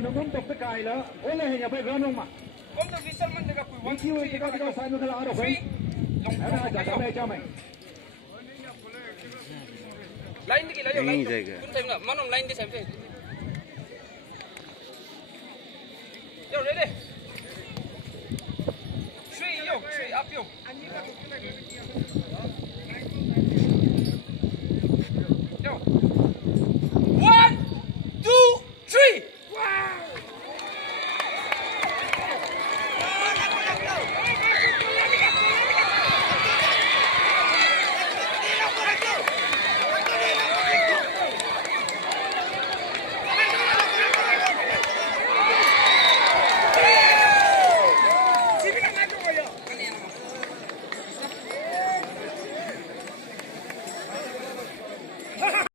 nó muốn tục cái cài đó ôi này nhà phải gom không mà Om tu visal man dekat kuih. chiêu cái sai nó cái lá đâu phải em đã trả đây cho mày Lain dikit lah, lain. Pun saya nak, mana lain dia saya. Yo, ready. Shui yo, shui up yo.